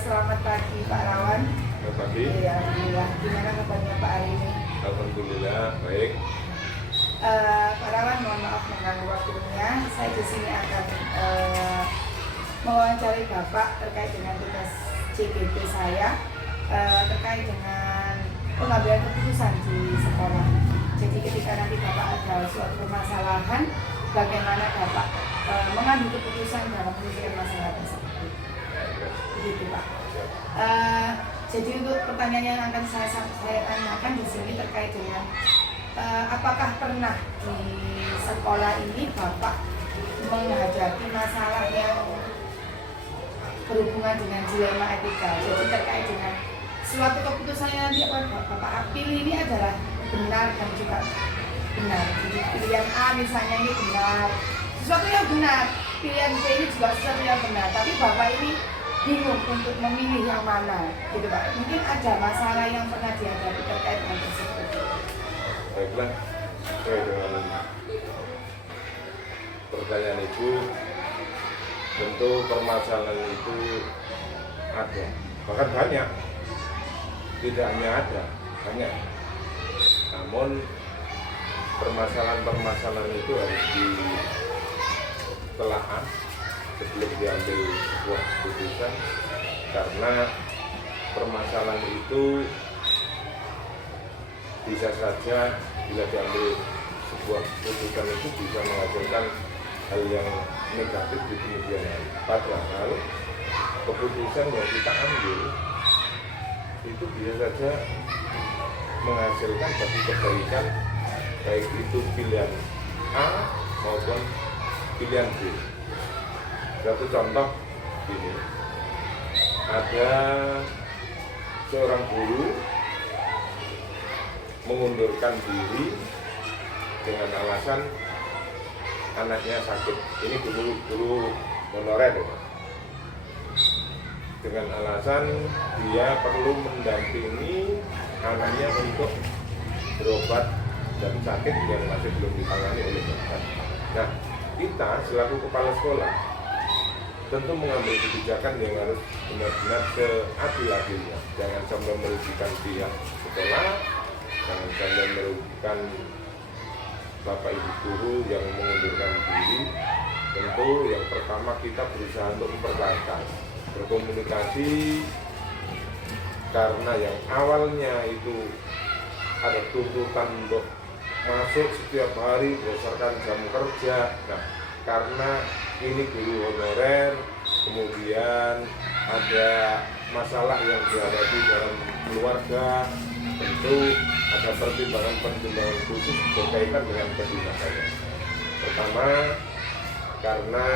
Selamat pagi Pak Rawan. Selamat pagi. Iya, alhamdulillah. Gimana kabarnya Pak hari ini? Alhamdulillah baik. Pak Rawan, mohon maaf mengganggu waktunya. Saya di sini akan mewawancari Bapak terkait dengan tugas CGP saya terkait dengan pengambilan keputusan di sekolah. Jadi ketika nanti Bapak ada suatu permasalahan, bagaimana Bapak mengambil keputusan dalam menyelesaikan masalah tersebut. Begitu Pak. Jadi untuk pertanyaan yang akan saya tanyakan di sini terkait dengan apakah pernah di sekolah ini Bapak menghadapi masalah yang berhubungan dengan dilema etika. Jadi terkait dengan suatu keputusan yang nanti Bapak pilih ini adalah benar dan juga benar. Jadi pilihan A misalnya ini benar, sesuatu yang benar. Pilihan B ini juga sesuatu yang benar. Tapi Bapak ini bingung untuk memilih yang mana, gitu Pak. Mungkin ada masalah yang pernah dihadapi terkait dengan tersebut. Baiklah, sesuai dengan pertanyaan Ibu, tentu permasalahan itu ada, bahkan banyak. Tidak hanya ada, banyak. Namun permasalahan-permasalahan itu harus ditelaah sebelum diambil sebuah keputusan, karena permasalahan itu bisa saja bila diambil sebuah keputusan itu bisa menghasilkan hal yang negatif di kemudian hari. Padahal keputusan yang kita ambil itu bisa saja menghasilkan bagi kebaikan, baik itu pilihan A maupun pilihan B. Satu contoh ini, ada seorang guru mengundurkan diri dengan alasan anaknya sakit. Ini guru honorer ya. Dengan alasan dia perlu mendampingi anaknya untuk berobat dan sakit yang masih belum ditangani oleh dokter. Nah, kita selaku kepala sekolah tentu mengambil kebijakan yang harus benar-benar seadil-adilnya. Jangan sampai merugikan pihak sekolah, jangan sampai merugikan Bapak Ibu guru yang mengundurkan diri. Tentu yang pertama kita berusaha untuk mempertahankan, berkomunikasi, karena yang awalnya itu ada tuntutan untuk masuk setiap hari berdasarkan jam kerja. Nah, karena ini guru honorer, kemudian ada masalah yang dihadapi dalam keluarga, tentu ada pertimbangan-pertimbangan khusus berkaitan dengan kedudukannya. Pertama, karena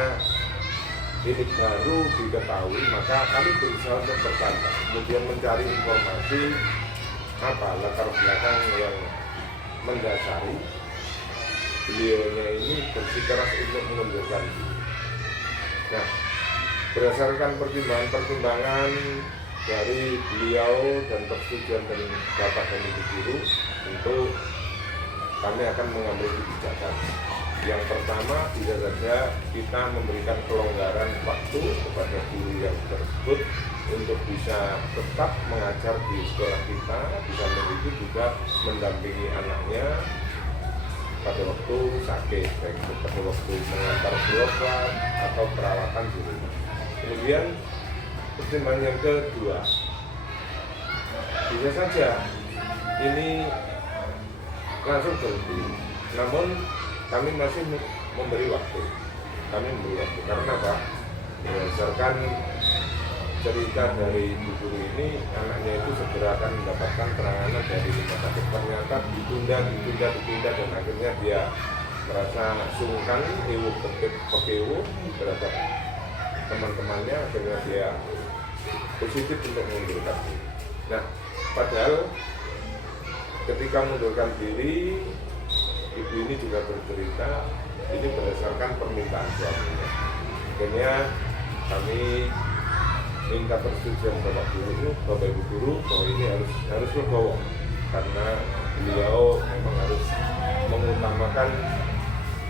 ini baru diketahui, maka kami berusaha untuk bertanya, kemudian mencari informasi apa latar belakang yang mendasari beliaunya ini bersikeras untuk mengundurkan diri. Nah, berdasarkan pertimbangan-pertimbangan dari beliau dan persetujuan dari Bapak dan Ibu guru, tentu kami akan mengambil kebijakan. Yang pertama, bisa saja kita memberikan kelonggaran waktu kepada guru yang tersebut untuk bisa tetap mengajar di sekolah kita, bisa begitu juga mendampingi anaknya pada waktu sakit, baik pada waktu mengantar berobat atau perawatan di rumah. Kemudian pertimbangan yang kedua, bisa saja ini langsung berhenti, namun kami masih memberi waktu. Karena apa? Berdasarkan cerita dari ibu guru ini, anaknya itu segera akan mendapatkan penanganan dari rumah sakit. Ternyata ditunda dan akhirnya dia merasa sungkan, pekewu terhadap teman-temannya, akhirnya dia positif untuk mengundurkan diri. Nah, padahal ketika mengundurkan diri, ibu ini juga bercerita ini berdasarkan permintaan suaminya. Akhirnya kami minta persetujuan Bapak Ibu guru bahwa ini harus legowo, karena beliau memang harus mengutamakan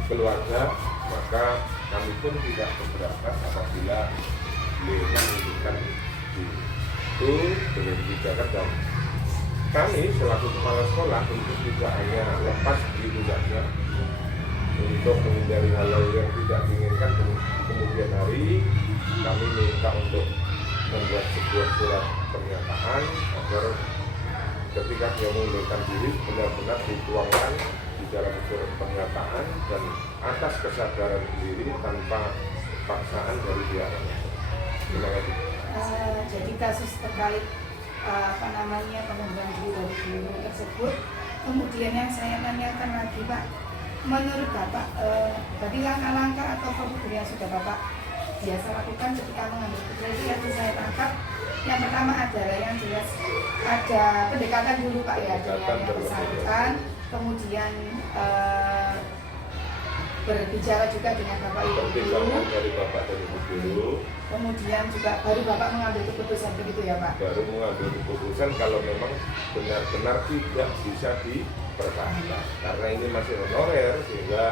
keluarga, maka kami pun tidak keberatan apabila beliau mengundurkan berkebijakan, dan kami selaku kepala sekolah untuk tidak hanya lepas begitu saja untuk menghindari hal-hal yang tidak diinginkan. Kemudian hari kami minta untuk membuat sebuah surat pernyataan agar ketika dia mengundurkan diri benar-benar dituangkan di dalam surat pernyataan dan atas kesadaran diri tanpa paksaan dari pihak lain. Terima kasih. Jadi kasus terkait pengunduran diri dari guru tersebut, kemudian yang saya tanyakan lagi Pak, menurut Bapak tadi langkah-langkah atau prosedur yang sudah Bapak biasa lakukan ketika mengambil keputusan itu yang saya tangkap, yang pertama adalah yang jelas ada pendekatan dulu Pak ya dengan yang bersangkutan, kemudian berbicara juga dengan Bapak Ibu pertimbangan dari Bapak dan Ibu dulu, kemudian juga baru Bapak mengambil keputusan, begitu ya Pak? baru mengambil keputusan kalau memang benar-benar tidak bisa dipertahankan, karena ini masih honorer sehingga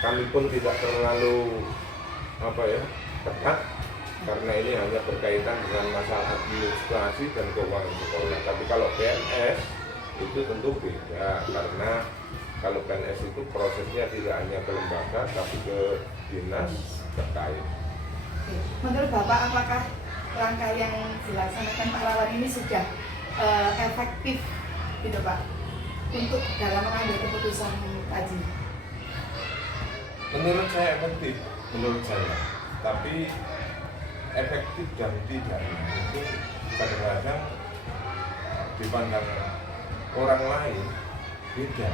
kami pun tidak terlalu ketat, karena ini hanya berkaitan dengan masalah administrasi dan keuangan sekolah. Tapi kalau PNS itu tentu beda, karena kalau PNS itu prosesnya tidak hanya ke lembaga tapi ke dinas terkait. Menurut Bapak, apakah langkah yang dilaksanakan Pak Lawan ini sudah efektif gitu Pak untuk dalam mengambil keputusan tadi? Menurut saya efektif, menurut saya. Tapi efektif dan tidaknya itu kadang-kadang dipandang orang lain beda.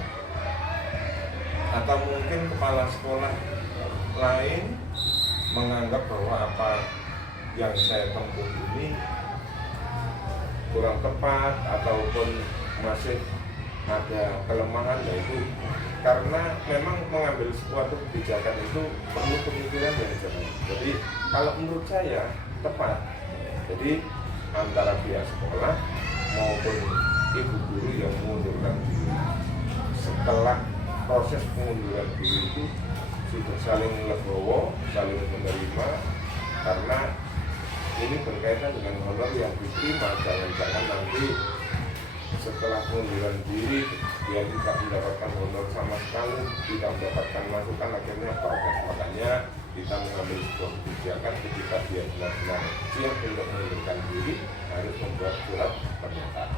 Atau mungkin kepala sekolah lain menganggap bahwa apa yang saya tempuh ini kurang tepat ataupun masih ada kelemahan, yaitu karena memang mengambil suatu kebijakan itu perlu pemikiran yang jernih. Jadi kalau menurut saya tepat. Jadi antara pihak sekolah maupun ibu guru yang mengundurkan diri, setelah proses pengunduran diri itu sudah saling legowo, saling menerima, karena ini berkaitan dengan honor yang diterima. Jangan-jangan nanti setelah pengunduran diri dia tidak mendapatkan honor sama sekali, tidak mendapatkan masukan, akhirnya protes. Makanya kita mengambil sebuah kebijakan ketika dia benar-benar siap untuk mengundurkan diri, harus membuat surat pernyataan.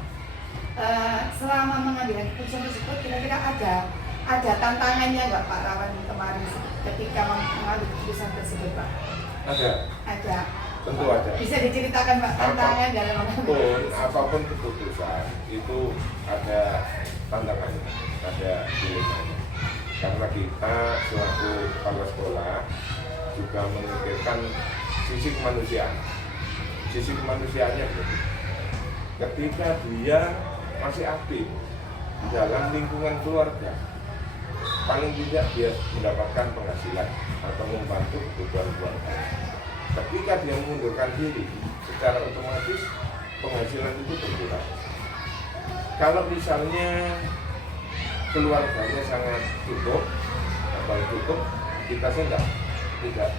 Selama mengambil keputusan tersebut, kira-kira ada tantangannya nggak Pak Lawan kemarin ketika mengambil keputusan tersebut Pak? Ada. Tentu ada. Bisa diceritakan Pak tantangan dalam mengambil apapun keputusan itu ada tantangannya, ada dilemanya. Karena kita selaku kepala sekolah juga memikirkan sisi kemanusiaan. Sisi kemanusiaannya gitu. Ketika dia masih aktif di dalam lingkungan keluarga, paling tidak dia mendapatkan penghasilan atau membantu kebutuhan keluarga. Ketika dia mengundurkan diri, secara otomatis penghasilan itu berkurang. Kalau misalnya keluarganya sangat cukup, kita sih tidak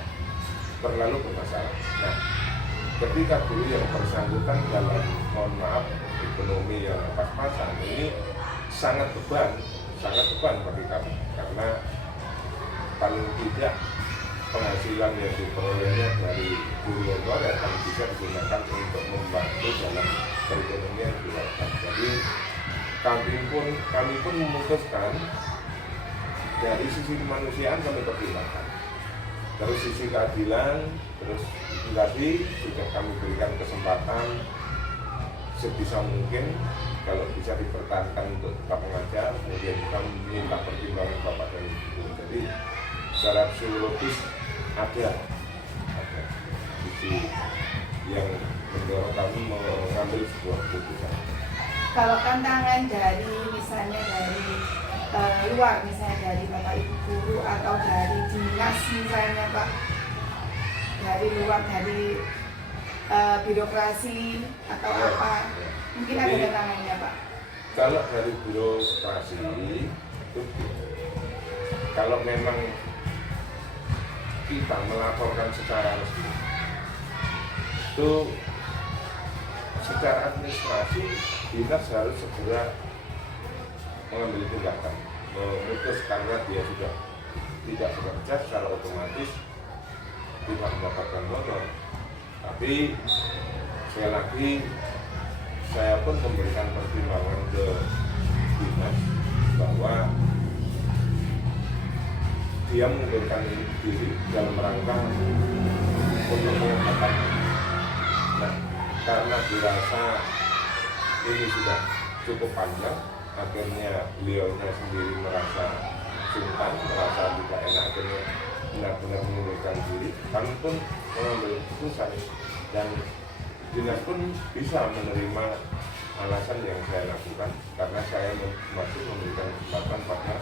terlalu bermasalah. Nah, ketika guru yang bersangkutan dalam, mohon maaf, ekonomi yang pas-pasan, ini sangat beban bagi kami, karena paling tidak penghasilan yang diperolehnya dari guru honorer akan bisa digunakan untuk membantu dalam perekonomian keluarga. Jadi kami pun memutuskan dari sisi kemanusiaan kami pertimbangkan, terus sisi keadilan, terus itu tadi sudah kami berikan kesempatan sebisa mungkin kalau bisa dipertahankan untuk tetap mengajar, kemudian kita minta pertimbangan Bapak dan Ibu. Jadi secara psikologis ada sisi yang mendorong kami mengambil sebuah keputusan. Kalau tantangan dari misalnya dari luar, misalnya dari Bapak Ibu guru atau dari dinas misalnya Pak, dari luar, dari birokrasi atau apa, mungkin ada tantangannya Pak. Kalau dari birokrasi itu, kalau memang kita melaporkan secara resmi, itu secara administrasi dinas harus segera mengambil tindakan, memutus karena dia sudah tidak bekerja secara otomatis tidak mendapatkan honor. Tapi sekali lagi saya pun memberikan pertimbangan ke dinas bahwa dia mengundurkan diri dalam rangka untuk mengangkat. Nah, karena dirasa ini sudah cukup panjang, akhirnya beliaunya sendiri merasa sungkan, merasa tidak enak, akhirnya benar-benar mengundurkan diri. Kami pun mengambil keputusan dan dinas pun bisa menerima alasan yang saya lakukan karena saya masih memberikan kesempatan pada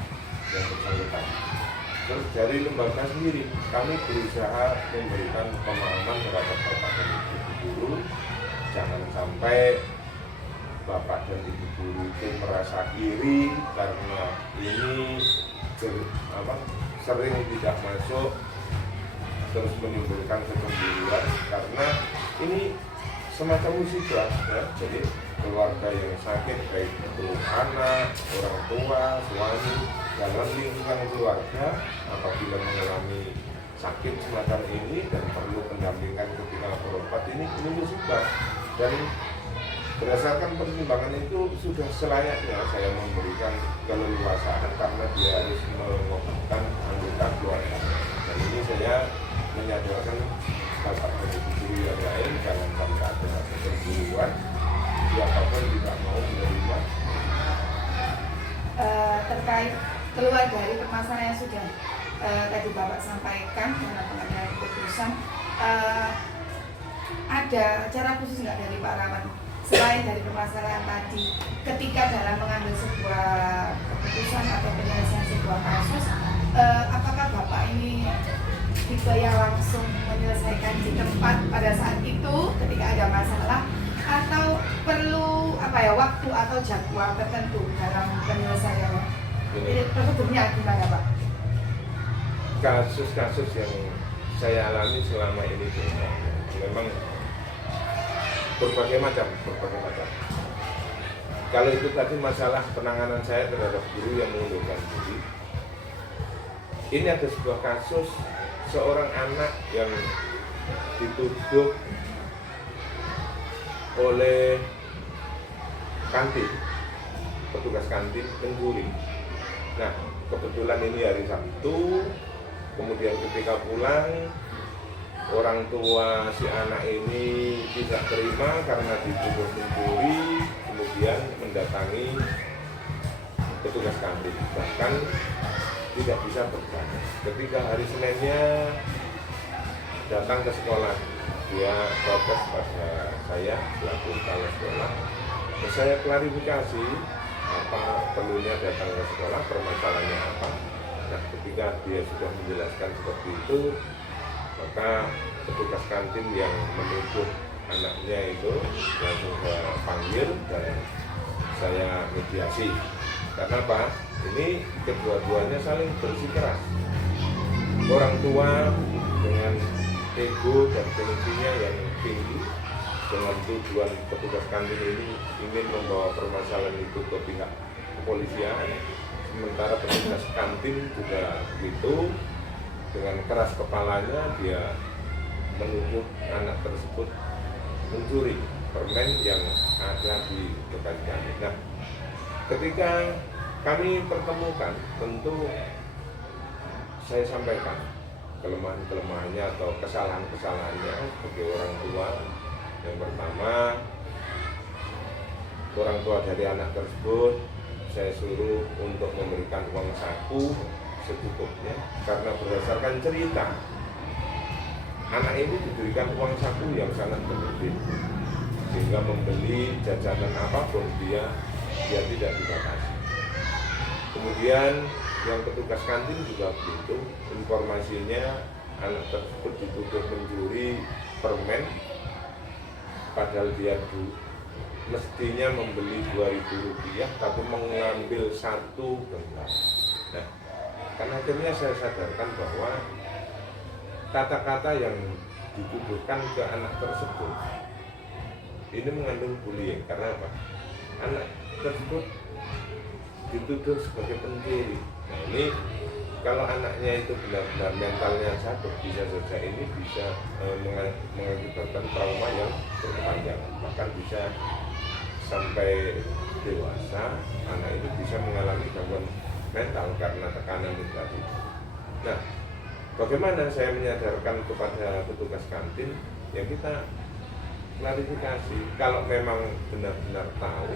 yang bersangkutan. Terus dari lembaga sendiri kami berusaha memberikan pemahaman terhadap bapak dan ibu guru, jangan sampai bapak dan ibu guru itu merasa iri karena ini sering tidak masuk, terus menimbulkan kecemburuan karena ini semacam musibah ya. Jadi keluarga yang sakit baik itu anak, orang tua, suami, dalam lingkungan keluarga apabila mengalami sakit semacam ini dan perlu pendampingan ketika berobat, ini musibah. Dan berdasarkan pertimbangan itu sudah selayaknya saya memberikan keleluasaan karena dia harus mengobatkan anggota keluarga. Dan ini saya menyadarkan bapak dan ibu guru yang lain jangan sampai ada kecemburuan, siapapun tidak mau menerima. Terkait keluar dari permasalahan yang sudah tadi bapak sampaikan dengan pengambilan keputusan, ada cara khusus nggak dari Pak Rawan selain dari permasalahan tadi ketika dalam mengambil sebuah keputusan atau penyelesaian sebuah kasus, apakah bapak ini tipe yang langsung menyelesaikan di tempat pada saat itu ketika ada masalah, atau perlu waktu atau jadwal tertentu dalam penyelesaiannya? Ini prosedurnya gimana Pak? Kasus-kasus yang saya alami selama ini memang berbagai macam. Kalau itu tadi masalah penanganan saya terhadap guru yang mengundurkan diri, ini ada sebuah kasus seorang anak yang dituduh oleh kantin, petugas kantin mencuri. Nah, kebetulan ini hari Sabtu, kemudian ketika pulang orang tua si anak ini tidak terima karena dituduh mencuri, kemudian mendatangi petugas kantin, bahkan tidak bisa bertanya. Ketika hari Seninnya datang ke sekolah, dia protes pada saya selaku kepala sekolah. Saya klarifikasi apa perlunya datang ke sekolah, permasalahannya apa. Nah, ketika dia sudah menjelaskan seperti itu, maka petugas kantin yang menuduh anaknya itu langsung saya panggil dan saya mediasi. Karena apa? Ini kedua-duanya saling bersikeras. Orang tua dengan ego dan gengsinya yang tinggi dengan tujuan petugas kantin ini ingin membawa permasalahan itu ke pihak kepolisian, sementara petugas kantin juga begitu, dengan keras kepalanya dia menuduh anak tersebut mencuri permen yang ada di lokasi kami. Nah, ketika kami pertemukan, tentu saya sampaikan kelemahan-kelemahannya atau kesalahan-kesalahannya sebagai orang tua. Yang pertama, orang tua dari anak tersebut saya suruh untuk memberikan uang saku secukupnya, karena berdasarkan cerita anak ini diberikan uang saku yang sangat berlebih sehingga membeli jajanan apapun dia tidak dibatasi. Kemudian yang petugas kantin juga begitu, informasinya anak tersebut dituduh mencuri permen padahal dia mestinya membeli Rp2.000 tapi mengambil satu genggam. Nah, karena akhirnya saya sadarkan bahwa kata-kata yang dituduhkan ke anak tersebut ini mengandung bullying. Karena apa? Anak tersebut dituduh sebagai pencuri. Nah ini kalau anaknya itu benar-benar mentalnya jatuh, bisa saja ini bisa mengakibatkan trauma yang berkepanjangan, bahkan bisa sampai dewasa anak itu bisa mengalami gangguan mental karena tekanan itu tadi. Nah, bagaimana saya menyadarkan kepada petugas kantin? Ya kita klarifikasi, kalau memang benar-benar tahu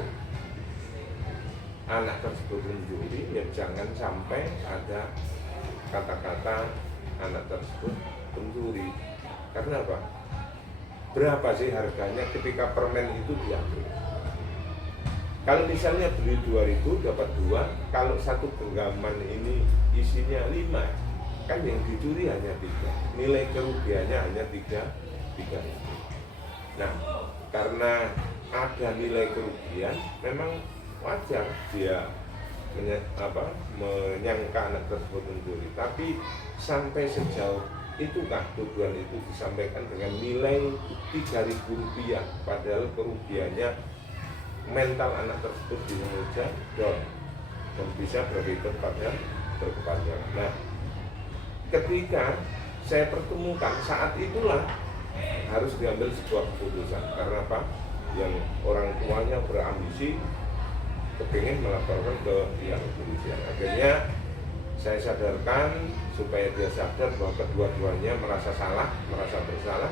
anak tersebut mencuri, ya jangan sampai ada kata-kata anak tersebut pencuri. Karena apa? Berapa sih harganya ketika permen itu diambil? Kalau misalnya beli 2.000 dapat 2, kalau satu genggaman ini isinya 5, kan yang dicuri hanya 3, nilai kerugiannya hanya 3. Nah, karena ada nilai kerugian, memang wajar dia menyangka anak tersebut mencuri. Tapi sampai sejauh itukah tuduhan itu disampaikan dengan nilai Rp3.000, padahal kerugiannya mental anak tersebut di meja down dan bisa berakibat pada berkepanjangan. Nah, ketika saya pertemukan, saat itulah harus diambil sebuah keputusan. Karena apa? Yang orang tuanya berambisi kepingin melaporkan ke pihak kepolisian. Akhirnya saya sadarkan supaya dia sadar bahwa kedua-duanya merasa salah, merasa bersalah,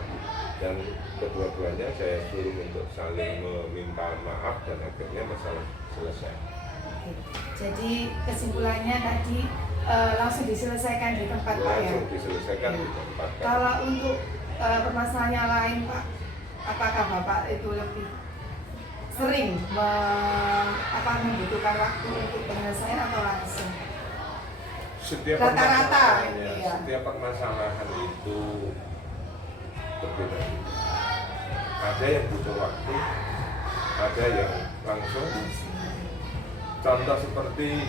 dan kedua-duanya saya suruh untuk saling meminta maaf dan akhirnya masalah selesai. Oke. Jadi kesimpulannya tadi langsung diselesaikan di tempat Pak ya? Langsung diselesaikan di tempat. Kalau untuk permasalahan yang lain Pak, apakah Bapak itu lebih sering membutuhkan waktu untuk penyelesaian atau langsung? Setiap Rata-rata, iya. Setiap permasalahan itu berbeda. Ada yang butuh waktu, ada yang langsung. Contoh seperti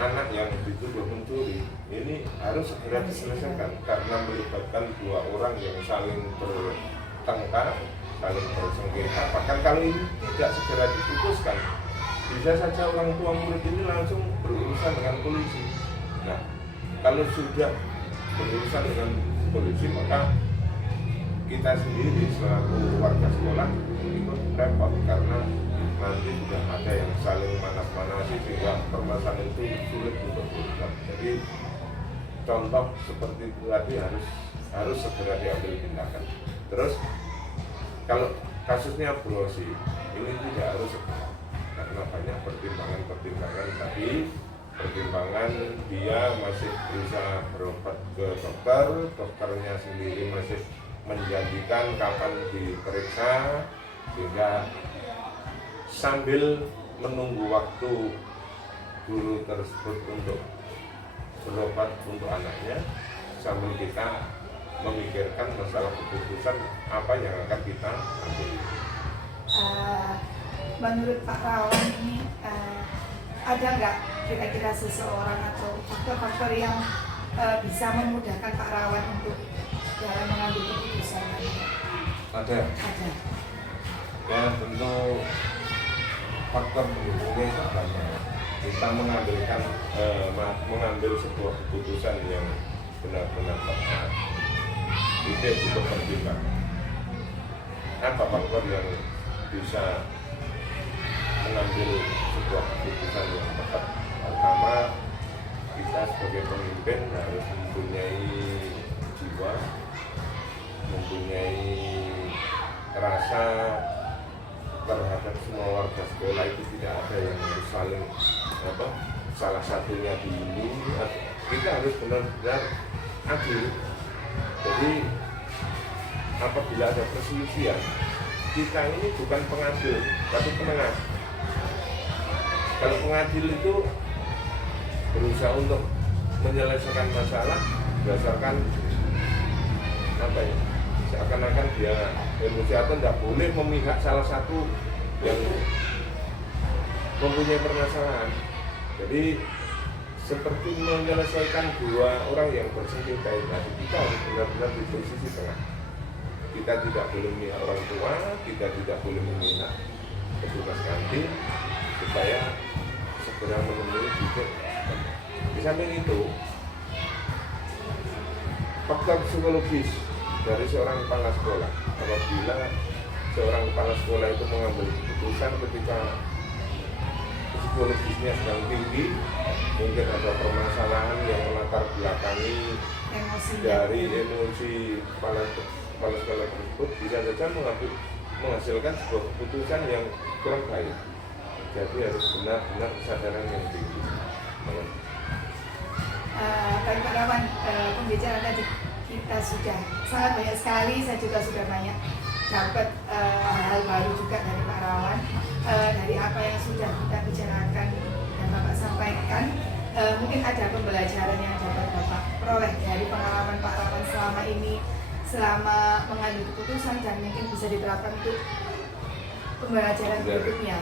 anak yang dituduh mencuri, ini harus segera diselesaikan karena melibatkan dua orang yang saling bertengkar, saling bersengketa. Bahkan kalau ini tidak segera diputuskan, bisa saja orang tua murid ini langsung berurusan dengan polisi. Nah, kalau sudah berurusan dengan polisi, maka kita sendiri selaku warga sekolah ikut repot karena nanti sudah ada yang saling manas-manasi sehingga permasalahan itu sulit untuk diungkap. Jadi contoh seperti itu tadi harus segera diambil tindakan. Terus kalau kasusnya aborsi ini tidak harus segera karena banyak pertimbangan tadi. Pertimbangan dia masih berusaha berobat ke dokter, dokternya sendiri masih menjanjikan kapan diperiksa, sehingga sambil menunggu waktu guru tersebut untuk berobat untuk anaknya, sambil kita memikirkan masalah keputusan apa yang akan kita ambil. Menurut Pak Rawan ini ada nggak kira-kira seseorang atau faktor-faktor yang bisa memudahkan Pak Rawan untuk dalam mengambil keputusan? Ada. Ya tentu faktor pendukungnya itu banyak. Kita mengambil sebuah keputusan yang benar-benar tepat, itu juga pertimbangan. Apa faktor yang bisa mengambil sebuah keputusan yang tepat? Pertama, kita sebagai pemimpin harus mempunyai jiwa, mempunyai rasa terhadap semua warga sekolah. Itu tidak ada yang saling salah satunya dilindungi. Kita harus benar-benar adil. Jadi apabila ada perselisihan, kita ini bukan pengadil tapi penengah. Kalau pengadil itu berusaha untuk menyelesaikan masalah berdasarkan seakan-akan dia negosiator tidak boleh memihak salah satu yang mempunyai permasalahan. Jadi seperti menyelesaikan dua orang yang bersengketa tadi, kita harus benar-benar di posisi tengah. kita tidak boleh memihak orang tua, kita tidak boleh memihak petugas kantin supaya segera menemui titik. Di samping itu, faktor psikologis dari seorang kepala sekolah, apabila seorang kepala sekolah itu mengambil keputusan ketika psikologisnya sedang tinggi, mungkin ada permasalahan yang melatar belakangi dari emosi kepala sekolah tersebut, bisa saja menghasilkan sebuah keputusan yang kurang baik. Jadi harus benar-benar kesadaran yang tinggi. Baik Pak Rawan, pembicaraan tadi kita sudah sangat banyak sekali, saya juga sudah banyak dapat hal baru juga dari Pak Rawan, dari apa yang sudah kita bicarakan dan Bapak sampaikan. Mungkin ada pembelajaran yang dapat Bapak peroleh dari pengalaman Pak Rawan selama ini, selama mengambil keputusan, dan mungkin bisa diterapkan untuk pembelajaran berikutnya.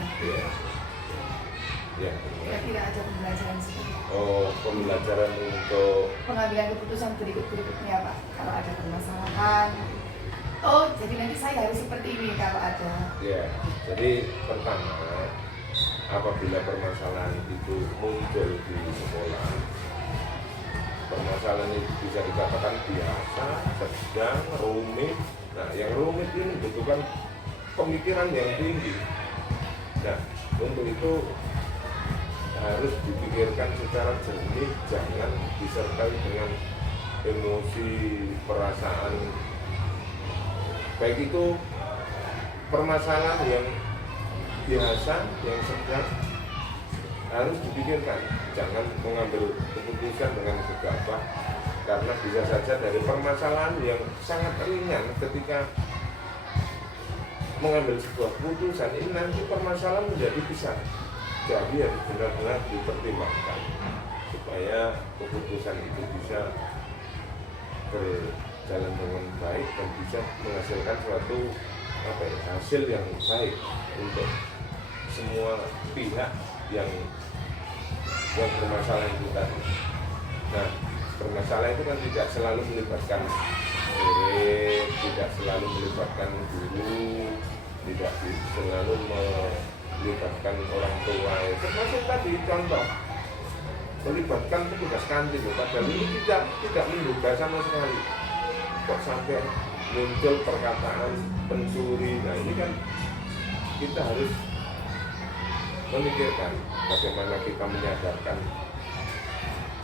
Ya. Tidak ada pembelajaran seperti itu. Oh, pembelajaran untuk Pengambilan keputusan berikutnya Pak, kalau ada permasalahan. Oh, jadi nanti saya harus seperti ini kalau ada. ya. Jadi pertama, apabila permasalahan itu muncul di sekolah, permasalahan itu bisa dikatakan biasa, sedang, rumit. Nah, yang rumit ini membutuhkan pemikiran yang tinggi. Nah, untuk itu harus dipikirkan secara jernih, jangan disertai dengan emosi, perasaan, baik itu permasalahan yang biasa, yang sedang, harus dipikirkan. Jangan mengambil keputusan dengan gegabah, karena bisa saja dari permasalahan yang sangat ringan ketika mengambil sebuah keputusan ini nanti permasalahan menjadi besar. Jadi harus benar-benar dipertimbangkan supaya keputusan itu bisa berjalan dengan baik dan bisa menghasilkan suatu hasil yang baik untuk semua pihak yang bermasalah itu tadi. Nah, bermasalah itu kan tidak selalu melibatkan murid, tidak selalu melibatkan guru, tidak selalu melibatkan orang tua. Termasuk tadi contoh melibatkan petugas kantin, padahal ini tidak menduga sama sekali. Kok sampai muncul perkataan pencuri? Nah, ini kan kita harus memikirkan bagaimana kita menyadarkan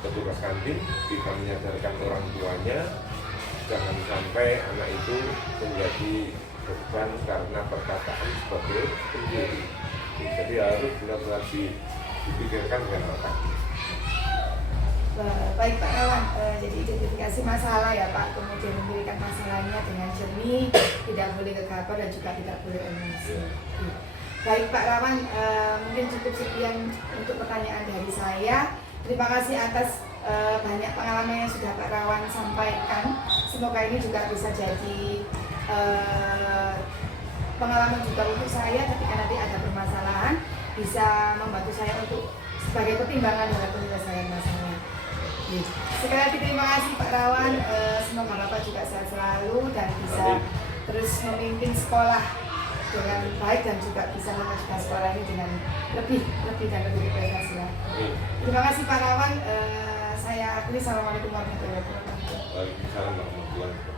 petugas kantin, kita menyadarkan orang tuanya, jangan sampai anak itu menjadi beban karena perkataan sebagai pencuri. Jadi harus benar-benar dipikirkan dengan matang. Baik Pak Rawan, jadi identifikasi masalah ya Pak, kemudian memiliki masalahnya dengan jernih, tidak boleh gegabah dan juga tidak boleh emosi. Baik Pak Rawan, mungkin cukup sekian untuk pertanyaan dari saya. Terima kasih atas banyak pengalaman yang sudah Pak Rawan sampaikan. Semoga ini juga bisa jadi pengalaman juga untuk saya ketika nanti ada permasalahan, bisa membantu saya untuk sebagai pertimbangan dalam penyelesaian masalah. Sekali lagi terima kasih Pak Rawan, semoga Bapak juga sehat selalu dan bisa terus memimpin sekolah dengan baik dan juga bisa memajukan sekolah ini dengan lebih dan lebih berprestasi lagi. Terima kasih Pak Rawan, saya akhiri. Assalamualaikum warahmatullahi wabarakatuh. Waalaikumsalam warahmatullahi wabarakatuh.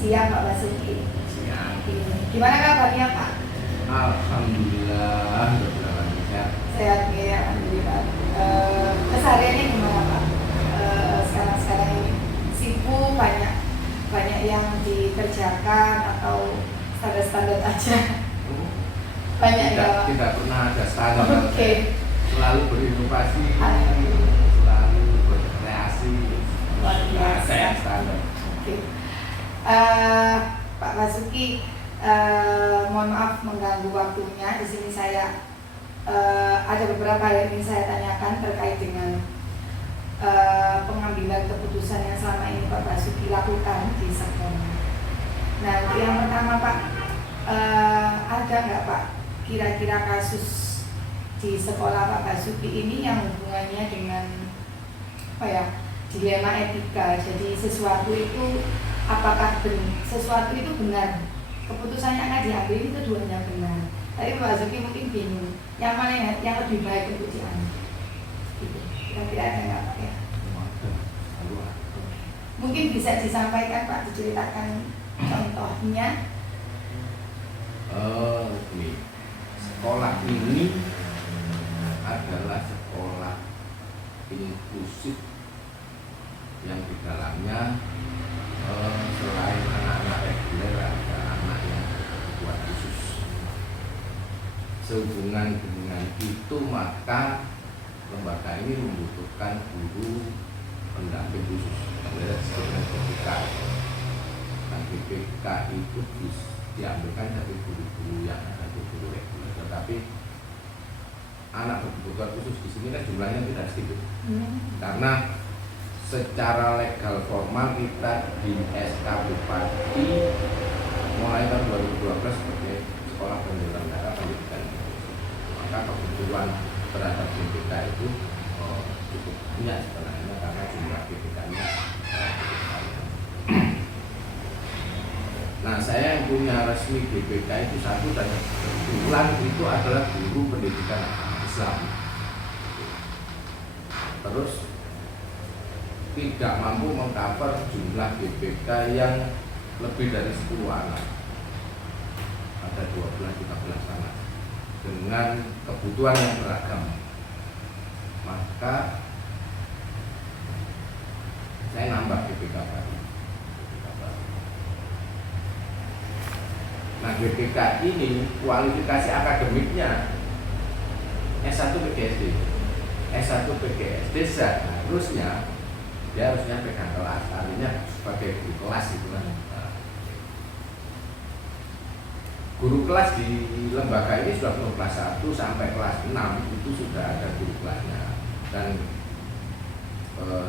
Siang Pak Basuki. Siang. Gimana kabarnya Pak? Alhamdulillah, sehat. Sehat ya, alhamdulillah. Kesehariannya gimana Pak? Sekarang ini sibuk, banyak yang dikerjakan atau standar aja? Banyak ya. Tidak pernah ada standar. Oke. Selalu berinovasi, Alhamdulillah. selalu berkreasi. Luar biasa. Saya standar. Oke. Pak Basuki, mohon maaf mengganggu waktunya. Di sini saya ada beberapa hal yang ingin saya tanyakan terkait dengan pengambilan keputusan yang selama ini Pak Basuki lakukan di sekolah. Nah, yang pertama Pak, ada nggak Pak kira-kira kasus di sekolah Pak Basuki ini yang hubungannya dengan apa ya, dilema etika? Jadi sesuatu itu apakah sesuatu itu benar, keputusan yang akan diambil itu keduanya benar. Tapi Pak Basuki mungkin bingung yang mana yang lebih baik untuk diambil. Gitu. Kira-kira ada nggak Pak ya? Mungkin bisa disampaikan Pak, diceritakan contohnya. Ini sekolah ini adalah sekolah inklusif yang di dalamnya selain anak-anak reguler ada anak yang berkebutuhan khusus. Sehubungan dengan itu maka lembaga ini membutuhkan guru pendamping khusus, dengan BPK. Dan BPK itu diambilkan dari guru-guru yang ada di guru reguler, tetapi anak berkebutuhan khusus di sini kan jumlahnya tidak sedikit. Karena secara legal formal kita di SK Bupati mulai tahun 2012 sebagai sekolah penyelenggara pendidikan. Maka kebutuhan terhadap BPK itu cukup banyak sebenarnya karena jumlah BPK-nya. Nah, saya yang punya resmi BPK itu satu dan kebetulan itu adalah guru pendidikan Islam. Terus tidak mampu mengcover jumlah BPK yang lebih dari 10 anak. Ada 12-13 anak dengan kebutuhan yang beragam. Maka saya nambah BPK baru. Nah, BPK ini kualifikasi akademiknya S1 PGSD. S1 PGSD seharusnya dia harusnya pegang kelas, artinya sebagai guru kelas itu kan. Guru kelas di lembaga ini sudah mulai kelas 1 sampai kelas 6 itu sudah ada guru kelasnya. Dan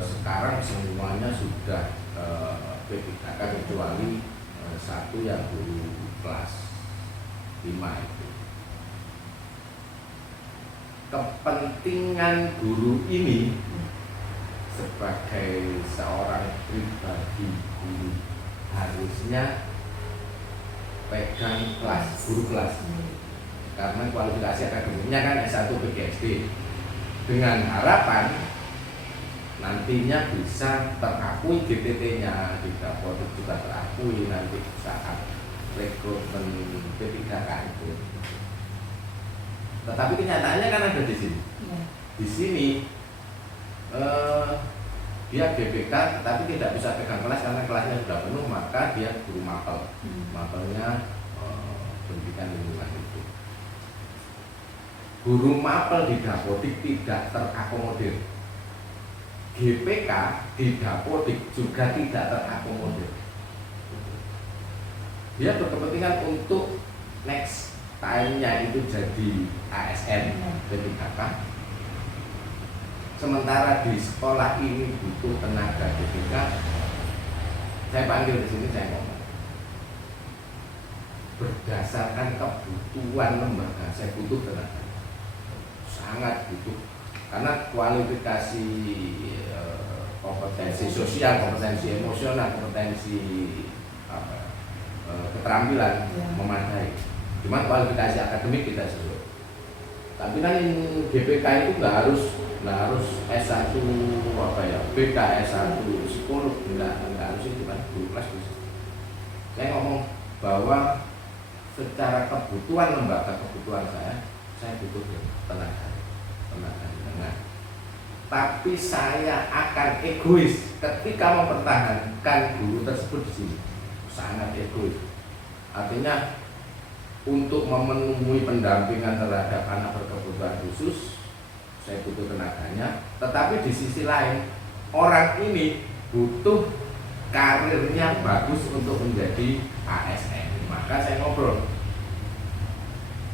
sekarang semuanya sudah PPK kecuali satu yang guru kelas 5 itu. Kepentingan guru ini sebagai seorang pribadi guru harusnya pegang kelas, guru kelas, karena kualifikasi akademiknya kan S1 PGSD, dengan harapan nantinya bisa terakui GTT-nya di Dapodik, juga terakui nanti saat rekrutmen P3K itu. Tetapi kenyataannya kan ada di sini. Di sini dia GBK tapi tidak bisa pegang kelas karena kelasnya sudah penuh, maka dia guru mapel. Mapelnya pendidikan lingkungan itu. Guru mapel di Dapodik tidak terakomodir. GPK di Dapodik juga tidak terakomodir. Dia berkepentingan untuk next time-nya itu jadi ASN P3K. Sementara di sekolah ini butuh tenaga GPK. Saya panggil di sini, saya ngomong berdasarkan kebutuhan lembaga, saya butuh tenaga, sangat butuh, karena kualifikasi kompetensi sosial, kompetensi emosional, kompetensi keterampilan memadai. Cuman kualifikasi akademik tidak sesuai. Tapi kan GPK itu nggak harus S1 BK S1 psikolog, nggak harus itu kan, guru kelas bisa. Saya ngomong bahwa secara kebutuhan lembaga, kebutuhan saya butuh tenaga dengan. Tapi saya akan egois ketika mempertahankan guru tersebut di sini, sangat egois. Artinya untuk memenuhi pendampingan terhadap anak berkebutuhan khusus, saya butuh tenaganya. Tetapi di sisi lain, orang ini butuh karirnya bagus untuk menjadi ASN. Maka saya ngobrol,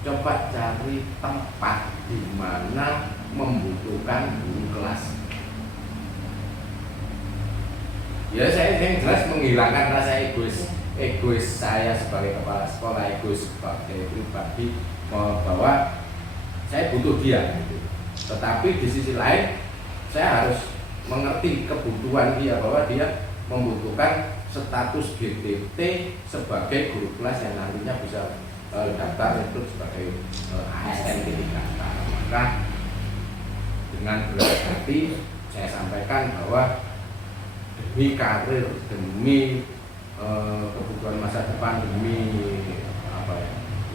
coba cari tempat di mana membutuhkan guru kelas. Ya saya jelas menghilangkan rasa egois saya sebagai kepala sekolah, egois sebagai pribadi bahwa saya butuh dia. Tetapi di sisi lain saya harus mengerti kebutuhan dia, bahwa dia membutuhkan status GTT sebagai guru kelas yang nantinya bisa daftar itu sebagai ASN ketika. Maka dengan berat hati saya sampaikan bahwa demi karir, demi kebutuhan masa depan, demi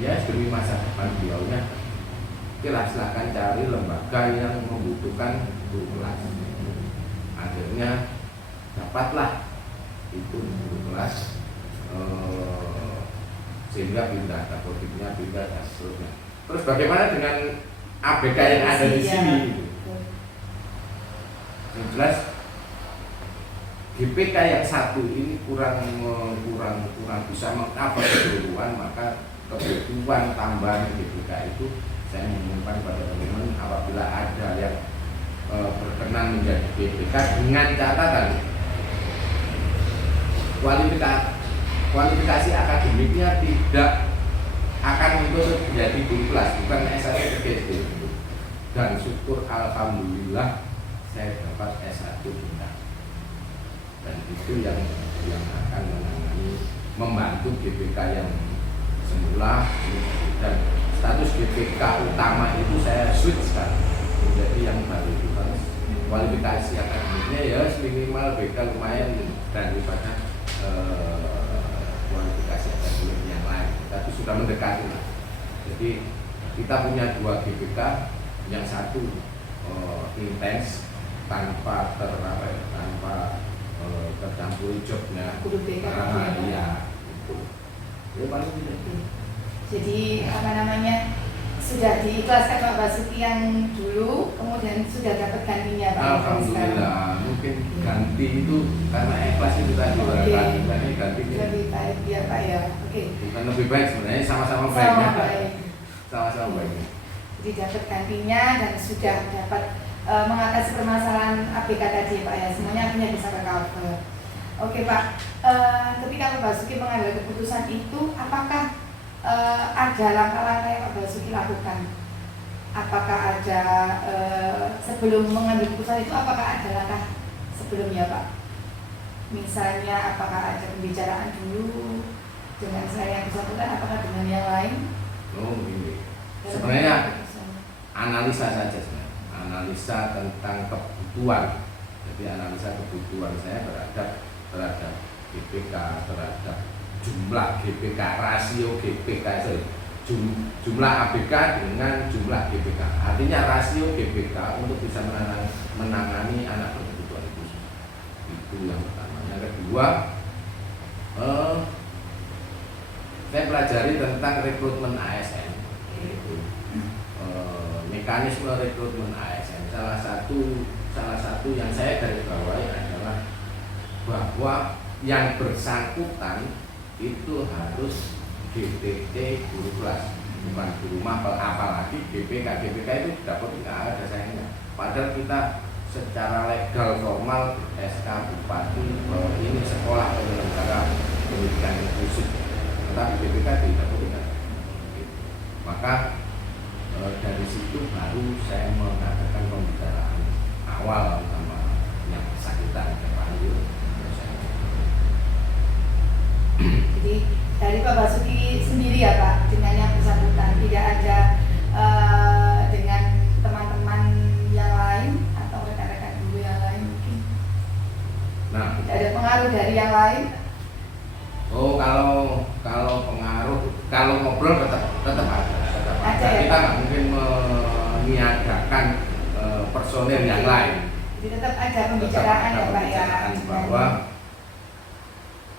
demi masa depan beliaunya, kita silakan cari lembaga yang membutuhkan guru kelas. Akhirnya dapatlah itu guru kelas, sehingga pindah, dapotiknya pindah dan seterusnya. Terus bagaimana dengan ABK yang ada di sini? Yang jelas GPK yang satu ini kurang bisa mengcover keseluruhan, maka kebutuhan tambahan GPK itu saya menginginkan pada teman-teman apabila ada yang berkenan menjadi GPK dengan catatan kualifikasi akademiknya tidak akan menuntut menjadi guru kelas, bukan S1 PhD. Dan syukur alhamdulillah saya dapat S1 bintang. Dan itu yang akan membantu GPK yang semula, dan status GPK utama itu saya switchkan menjadi yang baru itu. Kualifikasi akademiknya ya minimal BK lumayan daripada kualifikasi akademik yang lain, tapi sudah mendekati lah. Jadi kita punya 2 GPK, yang satu intens tanpa tercampuri jobnya. Iya, itu. Ya paling tidak. Jadi sudah diikhlaskan Pak Basuki yang dulu, kemudian sudah dapat gantinya Pak. Alhamdulillah, mungkin ganti itu karena ikhlas itu tadi ganti lebih baik ya Pak ya. Oke. Bukan lebih baik sebenarnya, sama-sama baik. Sama-sama baik. Jadi dapat gantinya dan sudah dapat mengatasi permasalahan ABK tadi Pak ya. Semuanya akhirnya bisa tercover. Oke Pak, ketika Pak Basuki mengambil keputusan itu, apakah ada langkah-langkah yang Pak Basuki lakukan? Apakah ada sebelum mengambil keputusan itu, apakah ada langkah sebelumnya Pak? Misalnya apakah ada pembicaraan dulu dengan saya yang bersangkutan, apakah dengan yang lain? Oh ini sebenarnya analisa saja sebenarnya, analisa tentang kebutuhan. Jadi analisa kebutuhan saya terhadap GPK, terhadap jumlah GPK, rasio GPK, jumlah ABK dengan jumlah GPK. Artinya rasio GPK untuk bisa menangani anak berkebutuhan khusus. Itu yang pertama. Yang kedua, saya pelajari tentang rekrutmen ASN, yaitu mekanisme rekrutmen ASN. Salah satu yang saya garis bawahi adalah bahwa yang bersangkutan itu harus GTT guru kelas, bukan guru mapel. Apalagi GPK itu dapat tidak ada sayangnya. Padahal kita secara legal formal SK Bupati bahwa ini sekolah penyelenggara pendidikan khusus, tetapi GPK tidak dapat. Maka dari situ baru saya mengadakan pembicaraan awal sama yang bersangkutan terpanggil. Jadi dari Pak Basuki sendiri ya Pak, dengan yang bersangkutan, tidak ada dengan teman-teman yang lain atau rekan-rekan guru yang lain mungkin? Nah, tidak ada pengaruh dari yang lain? Oh kalau pengaruh, kalau ngobrol tetap ada. Ada ya, Kita Pak? nggak mungkin meniadakan personil yang lain. Jadi tetap ada pembicaraan ya Pak ya. Pembicaraan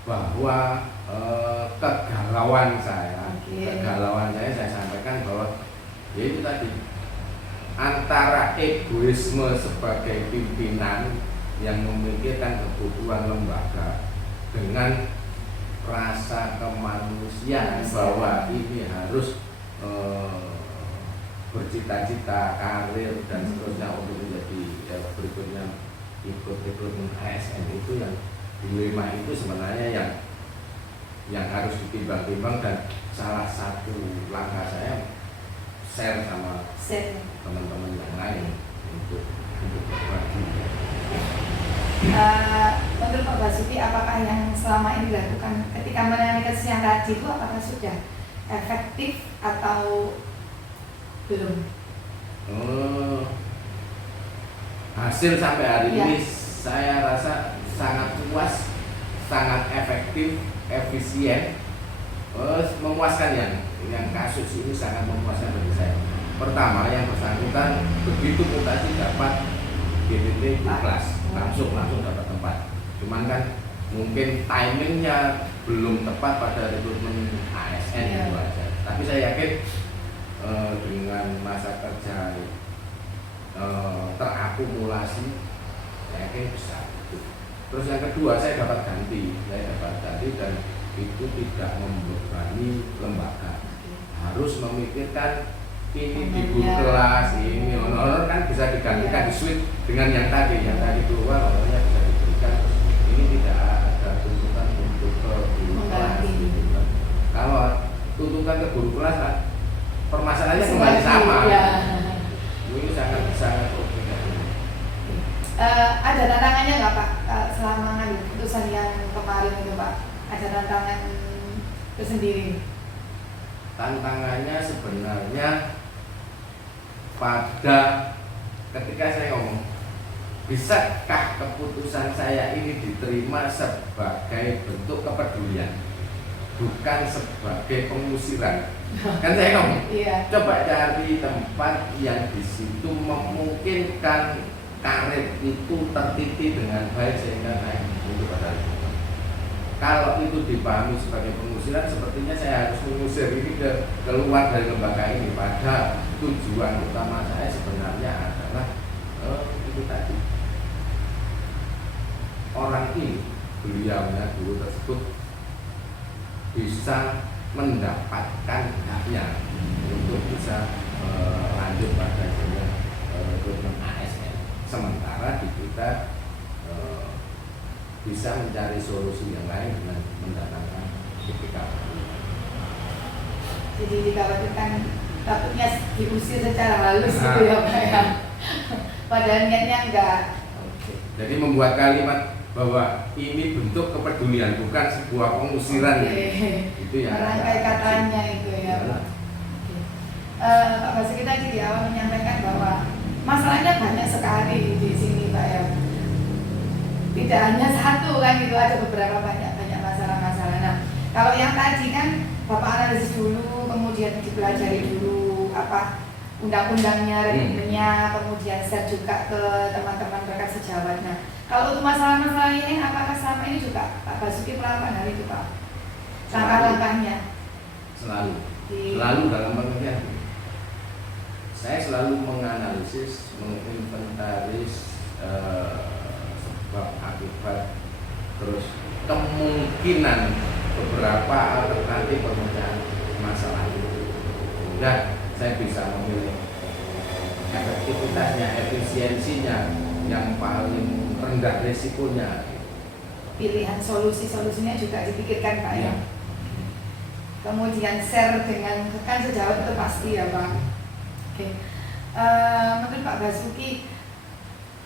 bahwa kegalauan saya sampaikan bahwa ya itu tadi, antara egoisme sebagai pimpinan yang memikirkan kebutuhan lembaga dengan rasa kemanusiaan bahwa ini harus bercita-cita karir dan seterusnya untuk menjadi berikutnya ikut rekrutmen ASN, itu yang dilema itu sebenarnya yang harus ditimbang-timbang, dan salah satu langkah saya share sama teman-teman yang lain untuk berbagi. Menurut Pak Basuki, apakah yang selama ini dilakukan ketika menangani kasus yang tadi itu apakah sudah efektif atau belum? Hasil sampai hari Ya. ini saya rasa sangat puas, sangat efektif, efisien, memuaskan. Yang kasus ini sangat memuaskan bagi saya. Pertama, yang bersangkutan begitu mutasi dapat GDT kelas, langsung dapat tempat. Cuman kan mungkin timingnya belum tepat pada rekrutmen ASN itu aja. Tapi saya yakin dengan masa kerja terakumulasi, saya yakin bisa. Terus yang kedua, saya dapat ganti dan itu tidak membebani lembaga. Harus memikirkan ini di guru kelas, ini honor kan bisa digantikan, di switch dengan yang tadi keluar honornya bisa diberikan. Ini tidak ada tuntutan untuk ke guru kelas. Kalau tuntutan ke guru kelas, permasalahannya kembali sama. Ya. Ini sangat oke. Ada tantangannya nggak Pak selama ngambil keputusan yang kemarin itu Pak? Ada tantangan tersendiri? Tantangannya sebenarnya pada ketika saya ngomong, bisakah keputusan saya ini diterima sebagai bentuk kepedulian, bukan sebagai pengusiran. Kan saya ngomong, coba cari tempat yang di situ memungkinkan karir itu tertiti dengan baik sehingga naik untuk pada kalau itu dipahami sebagai pengusiran, sepertinya saya harus mengusir ini keluar dari lembaga ini. Pada tujuan utama saya sebenarnya adalah itu tadi, orang ini, beliaunya guru tersebut bisa mendapatkan haknya untuk bisa lanjut pada jenjang rekrutmen ASN. Sementara di kita bisa mencari solusi yang lain dengan mendatangkan BPK. Jadi dikhawatirkan takutnya diusir secara halus gitu ya Pak ya. Padahal niatnya enggak. Jadi membuat kalimat bahwa ini bentuk kepedulian, bukan sebuah pengusiran. Itu yang merangkai katanya itu ya Pak. Pak Basuki tadi di awal menyampaikan bahwa masalahnya banyak sekali di sini Pak ya. Tidak hanya satu kan gitu, ada beberapa banyak masalah-masalah. Nah, kalau yang tadi kan Bapak analisis dulu, kemudian dipelajari dulu apa undang-undangnya, rekrutmennya, kemudian share juga ke teman-teman rekan sejawat. Nah, kalau untuk masalah-masalah ini, apakah selama ini juga Pak Basuki melakukan hal itu Pak? Langkah-langkahnya? Selalu dalam pengertian saya selalu menganalisis, menginventaris sebab akibat, terus kemungkinan beberapa alternatif pemecahan masalah itu. Dan saya bisa memilih efektivitasnya, efisiensinya yang paling rendah risikonya. Pilihan solusinya juga dipikirkan Pak ya. Kemudian share dengan rekan sejawat itu pasti ya Pak. Oke. Menurut Pak Basuki,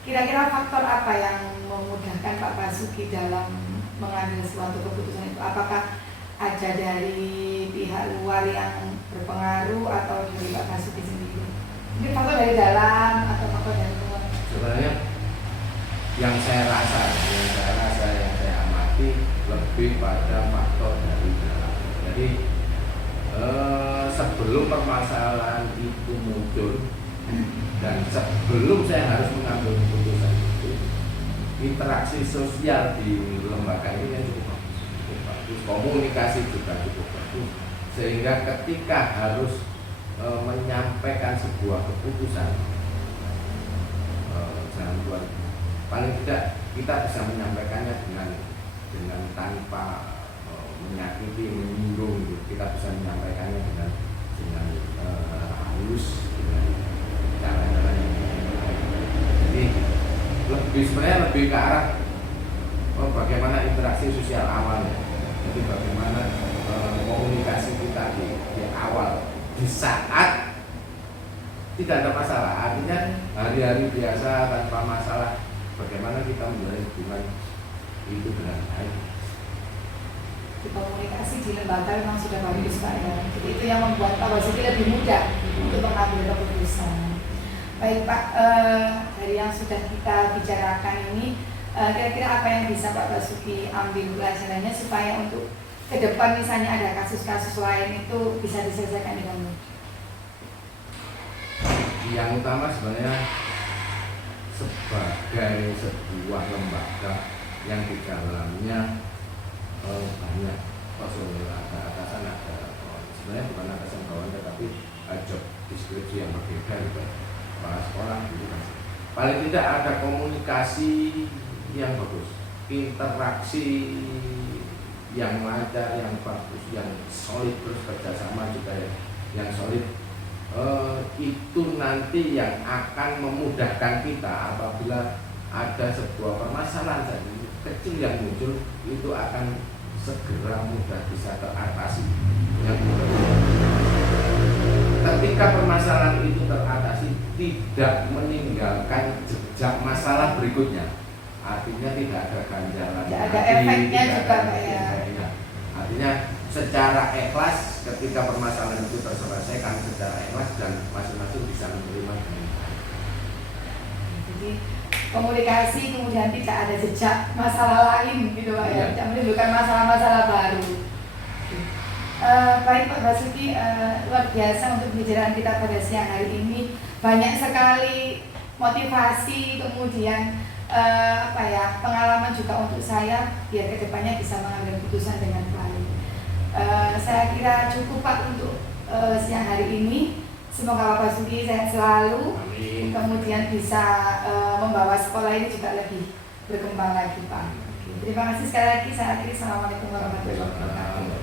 kira-kira faktor apa yang memudahkan Pak Basuki dalam mengambil suatu keputusan itu? Apakah ada dari pihak luar yang berpengaruh atau dari Pak Basuki sendiri? Mungkin faktor dari dalam atau faktor dari luar? Sebenarnya yang saya rasa, yang saya amati lebih pada faktor dari Jadi sebelum permasalahan itu muncul dan sebelum saya harus mengambil keputusan itu, interaksi sosial di lembaga ini kan cukup bagus, komunikasi juga cukup bagus, sehingga ketika harus menyampaikan sebuah keputusan, jangan buat, paling tidak kita bisa menyampaikannya dengan tanpa menyakiti, menyinggung gitu. Kita bisa menyampaikannya dengan halus, dengan cara-cara yang baik. Jadi sebenarnya lebih ke arah bagaimana interaksi sosial awalnya. Jadi bagaimana komunikasi kita di awal, di saat tidak ada masalah, artinya hari-hari biasa tanpa masalah, bagaimana kita menjalin hubungan itu dengan baik. Komunikasi di lembaga memang sudah bagus Pak ya. Jadi itu yang membuat Pak Basuki lebih mudah untuk mengambil keputusan. Baik Pak, dari yang sudah kita bicarakan ini, kira-kira apa yang bisa Pak Basuki ambil pelajarannya supaya untuk ke depan misalnya ada kasus-kasus lain itu bisa diselesaikan dengan mudah? Yang utama sebenarnya sebagai sebuah lembaga yang di dalamnya banyak personil, ada atasan, ada sebenarnya bukan atasan bawahan tetapi job deskripsi yang berbeda gitu, kepala sekolah gitu kan. Paling tidak ada komunikasi yang bagus, interaksi yang lancar, yang bagus, yang solid, terus kerjasama juga yang solid. Itu nanti yang akan memudahkan kita apabila ada sebuah permasalahan kecil yang muncul, itu akan segera mudah bisa teratasi. Ketika permasalahan itu teratasi, tidak meninggalkan jejak masalah berikutnya, artinya tidak ada ganjalan, tidak ada efeknya juga Pak ya. Artinya secara ikhlas ketika permasalahan itu terselesaikan secara ikhlas dan masing-masing bisa menerima dengan baik. Jadi komunikasi kemudian tidak ada jejak masalah lain gitu Pak ya, tidak menimbulkan masalah-masalah baru. Baik Pak Basuki, luar biasa untuk pembicaraan kita pada siang hari ini. Banyak sekali motivasi, kemudian pengalaman juga untuk saya biar kedepannya bisa mengambil keputusan dengan baik. Saya kira cukup Pak untuk siang hari ini. Semoga Pak Basuki sehat selalu. Amin. Kemudian bisa membawa sekolah ini juga lebih berkembang lagi Pak. Terima kasih sekali lagi. Saya akhiri. Assalamualaikum warahmatullahi wabarakatuh.